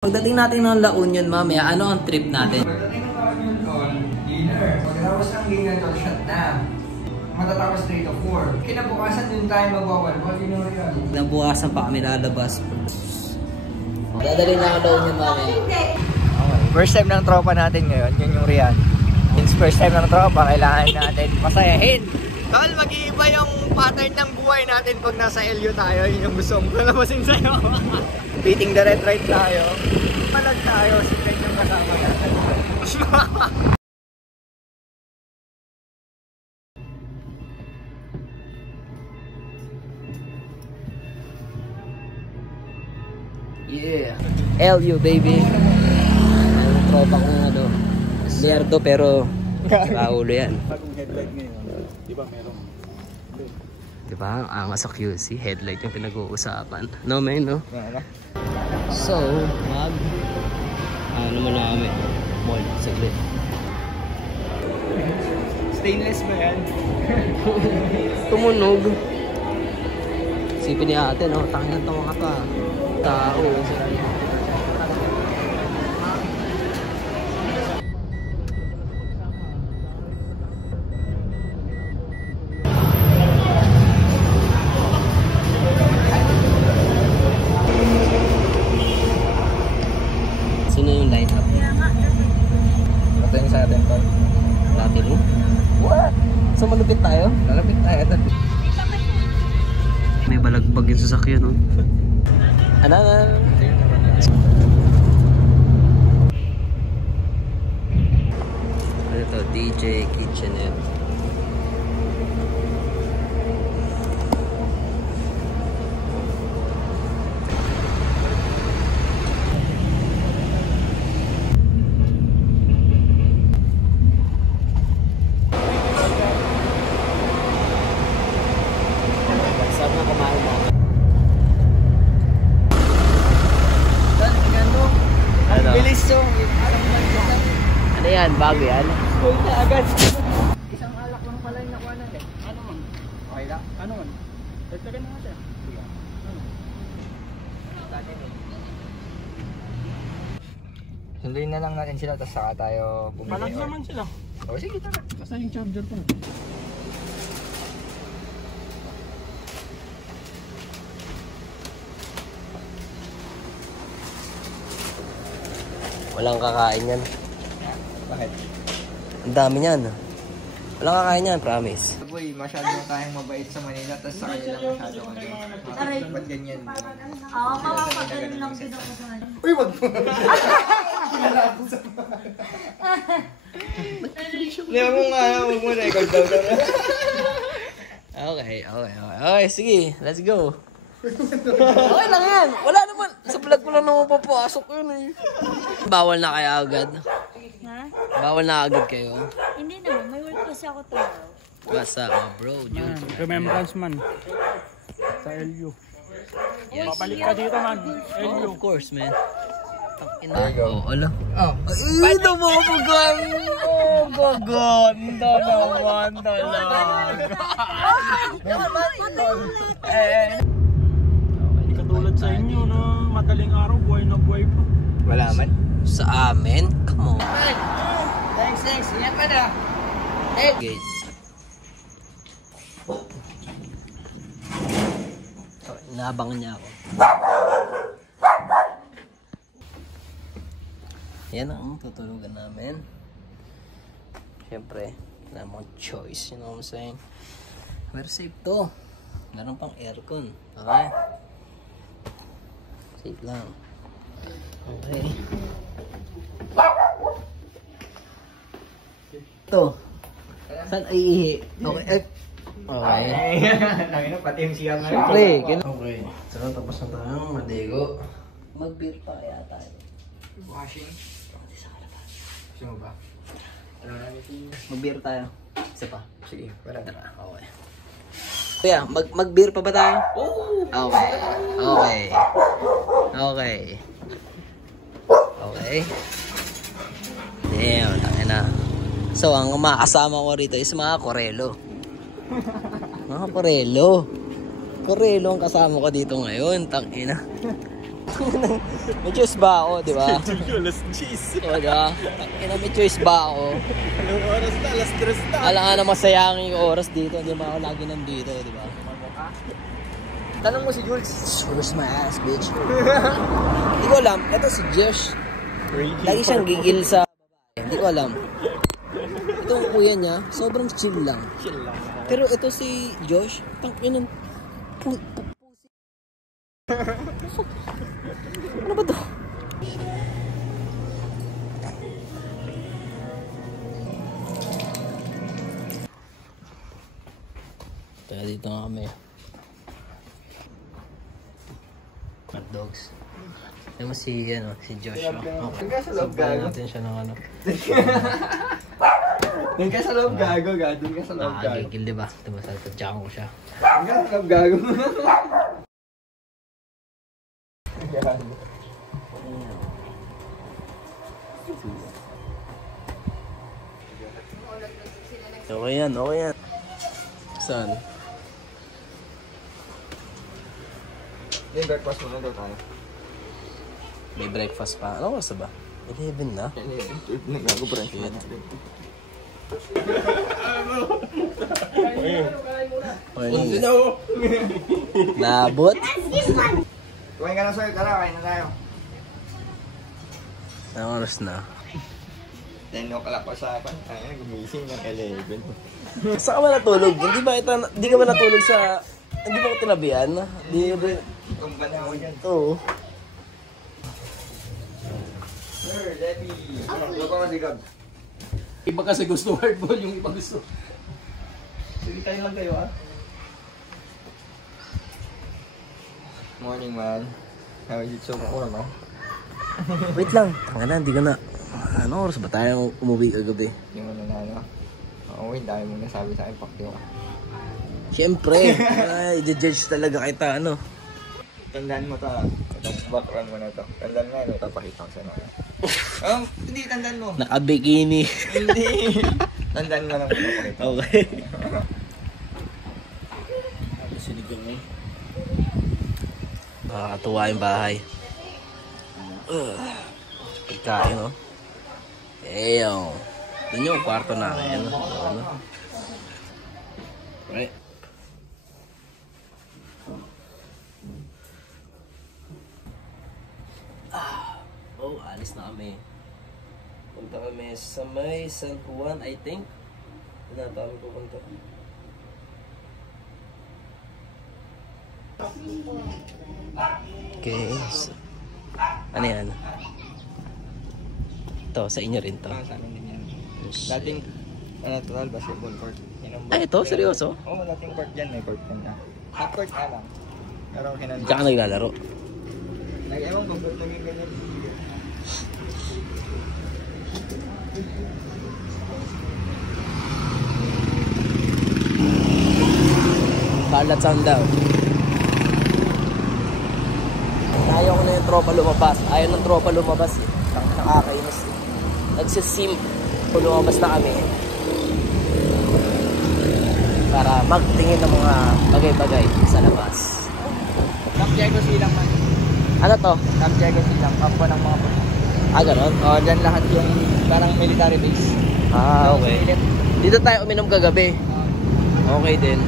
Pagdating natin ng La Union mamaya, ano ang trip natin? Pagdating ng La Union tol, dinner. Pagkatapos ng dinner tol, shut na. Matatapos 3 to 4. Kinabukasan din tayo magwawalwal. Nabukasan pa kami lalabas. Dadalhin na ako La Union mamaya. Okay. First time ng tropa natin ngayon, yun yung Rian. Since first time ng tropa, kailangan natin masayahin. Tol, mag-iiba yung pattern ng buhay natin pag nasa LU tayo. Yun yung gusto kong palabasin sa'yo. Beating the red right tayo. Palag tayo, si Fred yung kasama natin. Yeah! LU baby! Ang tropa kong ano, lerdo pero kaulo yan. Bagong headlight ngayon, di ba meron? Diba? Ang angas sa QC, headlight yung pinag-uusapan. No, man, no? So, ano naman na kami? Mall, saglit. Stainless ba yan? Tumunog. Sipin ni ate, no? Tangan to mga pa. Tao. Sino yung line up? Ito yung sa atin, tol. Dati mo? What? So malupit tayo? Lalapit tayo. May balagbag yung sasakyan, no? Ano? Ano to? DJ Kitchenette. Saan na kumain na? Ano? Bilis to. Ano yan? Bago yan? School na agad. Isang alak lang pala yung nakuha natin. Ano man? Okay lang? Ano man? Dagdagan na natin. Sige. Ano? Dati mo. Sunduin na lang natin sila tapos saka tayo bumili. Palag naman sila. O sige, tara. Kasi yung charger ko. Walang kakain yan. Bakit? Ang dami niyan. Walang kakain yan, promise. Boy, masyado tayong mabait sa Manila tapos sa kanila masyado kami. Ba't ganyan? Oo, makakagaling lang din ako sa kanya. Uy, wag mo! Hindi mo nga, wag mo record daw. Okay, sige. Let's go. Okay lang yan. Wala naman. Sa vlog ko lang naman papasok yun eh. Bawal na kaya agad? Ha? Bawal na agad kayo? Hindi naman, may work kasi ako tomorrow. Basta, bro, Jude. Remembrance man. Sa LU. Yes. Papalik ka dito man. Oh, LU. of course, man. Oh, ala. Oh. Ay, nababagan! Oh, gaganda naman talaga. Hindi katulad sa inyo na madaling araw, buhay na buhay pa. Wala man. Sa amin? Come on. Thanks. Ingat pa na. Gate. So, inaabangan niya ako. Yan ang tutulugan namin. Siyempre, wala mong choice, you know what I'm saying? Pero safe to. Meron pang aircon. Okay? Safe lang. Okay. Ito. Saan ay ihi? Okay. Okay. Nangina, pati yung siyang nga. Siyempre. Okay. So, tapos na tayo. Madigo. Mag-beer pa kaya tayo. Washing. Gusto mo ba? Ano na natin? Mag-beer tayo. Isa pa. Sige, wala. Tara. Okay. Kuya, mag-beer pa ba tayo? Oo! Okay. Damn, laki na. So, ang mga kasama ko rito is mga Corello. Mga Corello. Corello ang kasama ko dito ngayon. Tangina. May choice ba ako, di ba? Alas 10. O, di ba? May choice ba ako? Anong oras na? Alas 3 na. Alam nga na masayang yung oras dito. Hindi mo ako lagi nandito, di ba? Tanong mo si Jules. Where's my ass, bitch? Hindi ko alam. Ito si Josh. Lagi siyang gigil sa babae. Hindi ko alam. Ito ang kuya niya. Sobrang chill lang. Pero ito si Josh. Tangin ng pussy. Ano ba to? Kaya dito nga kami. Hot dogs. Alam mo si Josh. Doon ka sa loob, gago. natin siya ng ano. Doon ka sa loob, gago. Doon ka sa loob, gago. Nakakagigil, diba? Diba, sasadyakan ko siya. Doon ka sa loob, gago. Okay yan. Saan? Yung breakfast muna daw tayo. May breakfast pa. Ano oras na ba? 11 na? Nagago breakfast na. Okay. Nabot? Kumain ka na sir, tara, kain na tayo. Anong oras na? 10 o'clock pa sa akin. Ay, gumising ng 11. Saan ka ba natulog? Hindi ka ba natulog sa... Hindi ba ko tinabihan? Hindi ba... Tumba na ako dyan. Oo. Sir, Debbie. Ano pa masigab? Iba kasi gusto hardball, yung iba gusto. Sige tayo lang kayo, ha? Morning, man. How is it so warm, no? Wait lang. Tanga na, hindi ka na... Ano oras ba tayo umuwi kagabi? Yung ano na, ano? Oo, dahil mo nasabi sa akin, pakyo ka. Siyempre. Ay, judge talaga kita, ano? Tandaan mo to, ha? Itong background mo na to. Tandaan mo, ano? Papakita ko sa'yo. Hindi, tandaan mo. Naka-bikini. Hindi. Tandaan mo lang kung papakita. Okay. Sinigang eh. Nakakatuwa yung bahay. Pagkain, no? Eyo. Doon yung kwarto namin. Ano? Right. Oh, alis na kami. Punta kami sa may San Juan, I think. Doon na kami pupunta. Okay. So, ano yan? Ito, sa inyo rin to. Sa amin din yan. Dating, total basketball court. Ay, ito? Seryoso? Oo, dating court dyan. May court dyan na. Half court na lang. Pero kinanong. Hindi ka naglalaro. Nag-ewan kung ba't naging ganyan. Balat Sundown. Ayaw ko na yung tropa lumabas. Ayaw ng tropa lumabas eh. Nakakainis eh. Nagsisim. Lumabas na kami. Para magtingin ng mga bagay-bagay sa labas. Camp Diego Silang man. Ano to? Camp Diego Silang. Kampo ng mga puno. Ah, ganon? Oo, dyan lahat yung parang military base. Ah, okay. Dito tayo uminom kagabi. Okay din.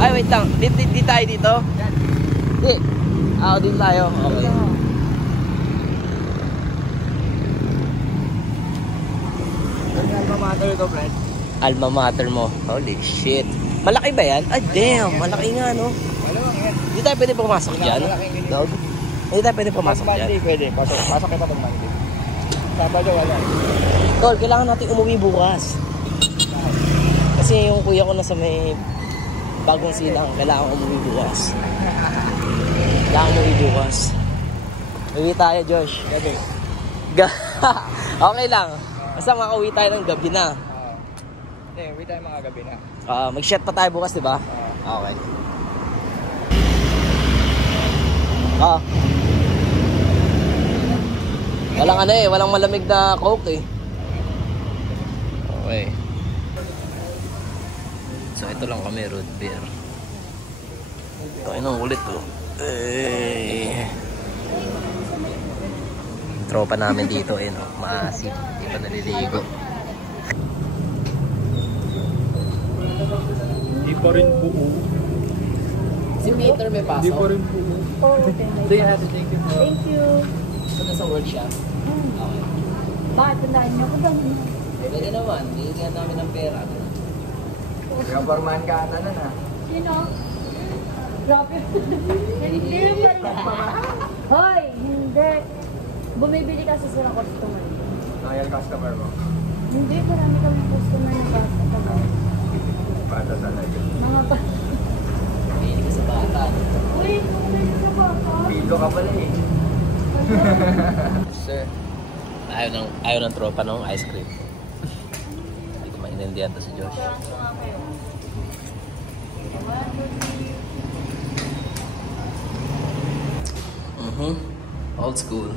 Ay, wait lang. Di tayo dito? Yan. Di. Ah, din tayo. Okay. Alma mater ko, Fred. Alma mater mo. Holy shit. Malaki ba yan? Ay, damn. Malaki nga, no? Malamang yan. Hindi tayo pwede pumasok dyan? Dog? Hindi tayo pwede pumasok dyan? Monday pwede. Pasok kita pag Monday. Sabado wala. Tol, kailangan natin umuwi bukas. Kasi yung kuya ko nasa may bagong silang. Kailangan umuwi bukas. Kailangan umuwi bukas. Uwi tayo, Josh. Gabi. Okay lang. Basta makauwi tayo ng gabi na. Hindi, uwi tayo mga gabi na. Mag-shot pa tayo bukas, di ba? Okay. Walang ano eh, walang malamig na coke eh. Okay. So ito lang kami, root beer. Ito ay nang ulit oh. tropa namin dito, eh, no? Maasim. Hindi pa naliligo. Hindi pa rin buo. Si Peter may Hindi pasok. pa rin buo. Oh, okay. Do you have to thank you? Thank you. So, nasa workshop? Okay. Bakit? Tandaan niyo ko ba? Pwede naman. Bigyan namin ng pera. Yung formahan ka ata na na. Sino? Grabe. Hindi pa rin. Hoy, hindi. Bumibili kasi sila customer. Loyal customer mo. Hindi, marami kami customer na bata. Bata talaga. Mga bata. Pili ka sa bata. Uy, kumulay ka sa bata. Pilo ka pala eh. Sir. Ayaw ng tropa ng ice cream. Hindi ko maintindihan to si Josh. Old school.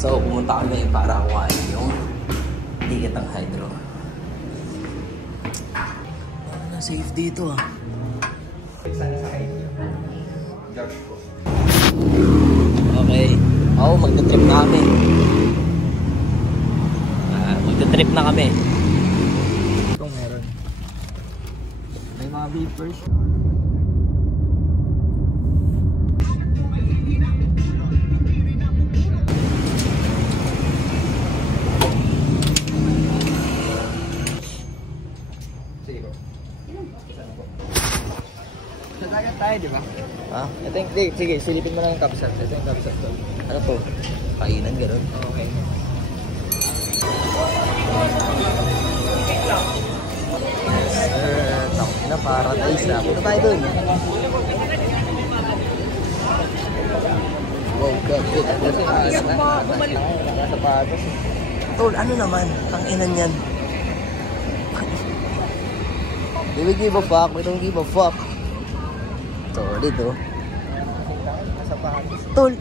So, pumunta kami para kuhain yung ticket ng Hydro. Na-safe dito ah. Okay. Oo, magta-trip na kami. Magta-trip na kami. Kung meron. May mga beepers. Sa dagat tayo, di ba? Ha? Ito yung, sige, silipin mo lang yung kapsat. Ito yung kapsat ko. Ano to? Kainan, gano'n. Okay. Takot na, paradise na. Punta tayo dun. Wow, God. Nakasapatos. Tol, ano naman? Ang inan yan. We give a fuck, we don't give a fuck. Solid, oh. Tol,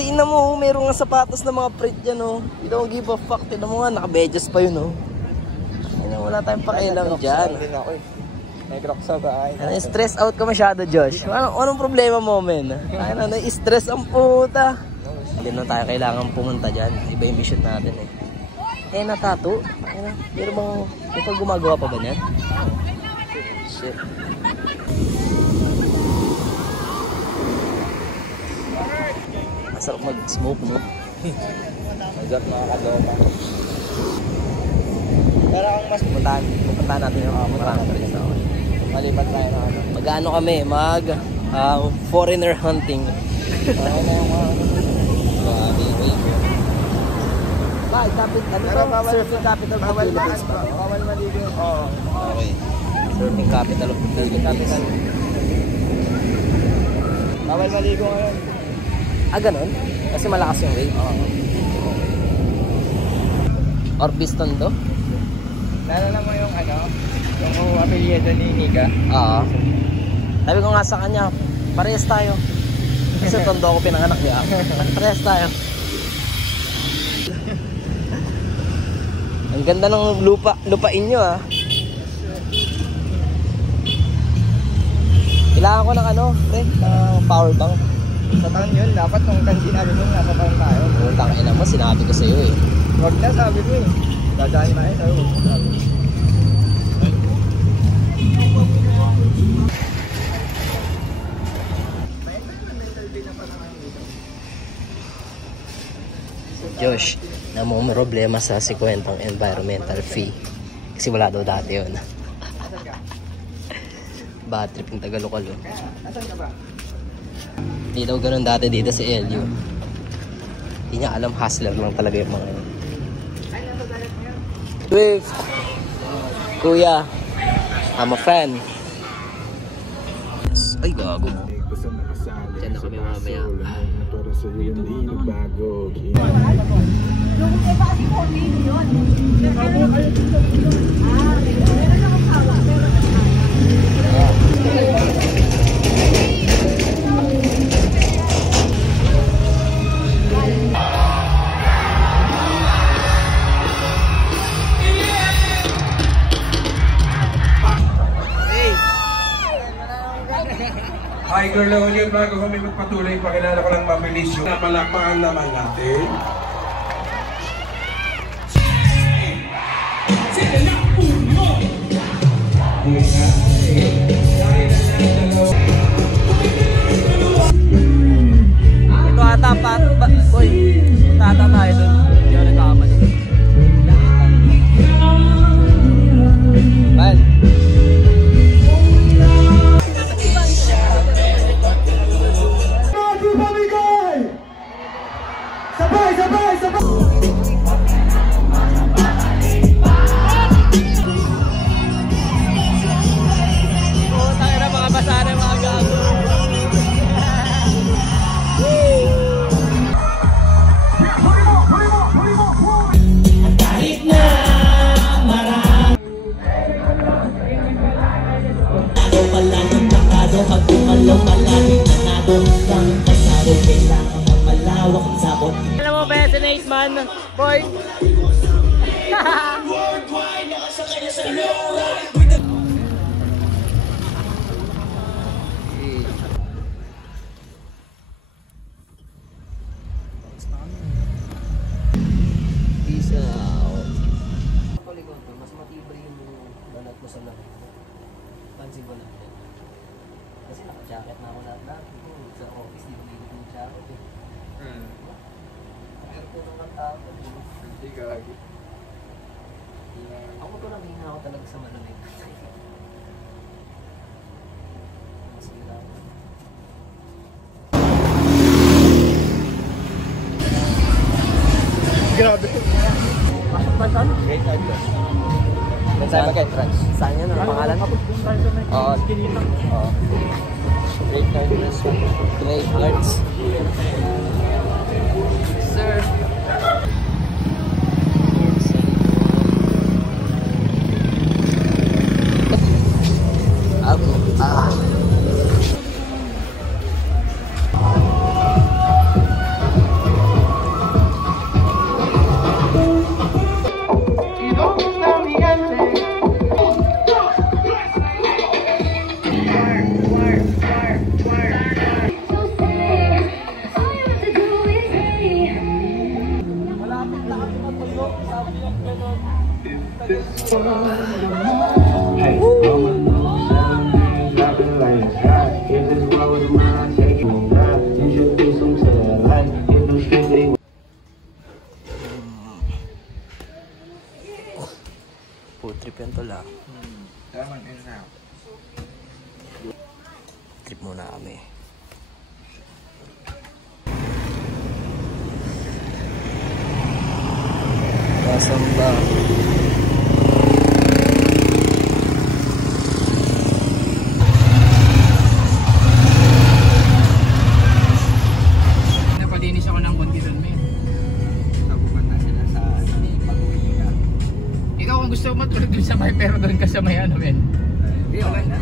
tingnan mo, mayroong nga sapatos na mga print yan, oh. We don't give a fuck. Tingnan mo nga, naka-bedyas pa yun, oh. Wala tayong pakialam dyan. May crocs sa bahay. Stress out ka masyado, Josh. Anong problema mo, men? Stress ang puta. Hindi na tayo kailangan pumunta dyan. Iba yung mission natin, eh. Na tattoo? Pero bang, ito gumagawa pa ba niyan? Shit. Masarap mag-smoke, no? Magat mga kaloma. Pero ang mas Pupuntahan natin yung marami rin sa akin. malipat tayo na ano. Mag-ano kami? Foreigner hunting. Okay na yung mga Surfing capital of the Philippines ba? bawal maligo. Oo. Okay. Surfing capital of the Philippines. Bawal maligo ngayon. Ah, ganun? Kasi malakas yung wave? Oo. Orbiston to? Naalala mo yung ano? Yung apelyido ni Nika? Oo. Sabi ko nga sa kanya, parehas tayo. Kasi tondo ako pinanganak niya. Parehas tayo. Ang ganda ng lupain nyo, ah. Kailangan ko ng power bank. Sa taon yun, dapat nung sinabi mo, nasa taon tayo. Utang ina mo, sinabi ko sa'yo, eh. Huwag na, sabi mo eh. Dadaan na eh, sabi mo. Josh, na mo may problema sa 50 environmental fee. Kasi wala daw dati yun. Bad trip yung Tagalokalo. Hindi daw ganun dati dito sa LU. Hindi niya alam, hustler lang talaga yung mga Swift! Kuya, I'm a fan. Ay, gago. Diyan na kami mamaya. Para sa iyo hindi nagbago. Okay Idol na ulit, bago kami magpatuloy, pakilala ko lang mabilis yung napalakpakan naman natin. Ito ata boy. Ito ata tayo dun. Hindi ako nagkakamali. Man. Sabay, sabay, sabay! Tayo na mga basana, mga gago. Alam mo ba si Nate man, boy? Peace out. Mas matibay yung balat ko sa langit. Pansin ko lang. Kasi naka-jacket na ako lahat. Sa office, di ko yung jacket eh. Aircon ng katapon. Hindi ka lagi. Ako to lang hina ako talaga sa malamig. Mas hila ako. Grabe. Pasok ba saan? Great idol. Saan mag-entrance? Saan yan? Ano pangalan? Oo. Oo. Great idol. Great Arts. Sir. Food trip yan tol ah. Trip muna kami. Kasamba. Napalinis ako ng konti doon, men. Napupunta sila sa pag-uwi nila. Ikaw kung gusto mo matulog dun sa may, pero doon ka sa may ano, men. Hindi, okay na.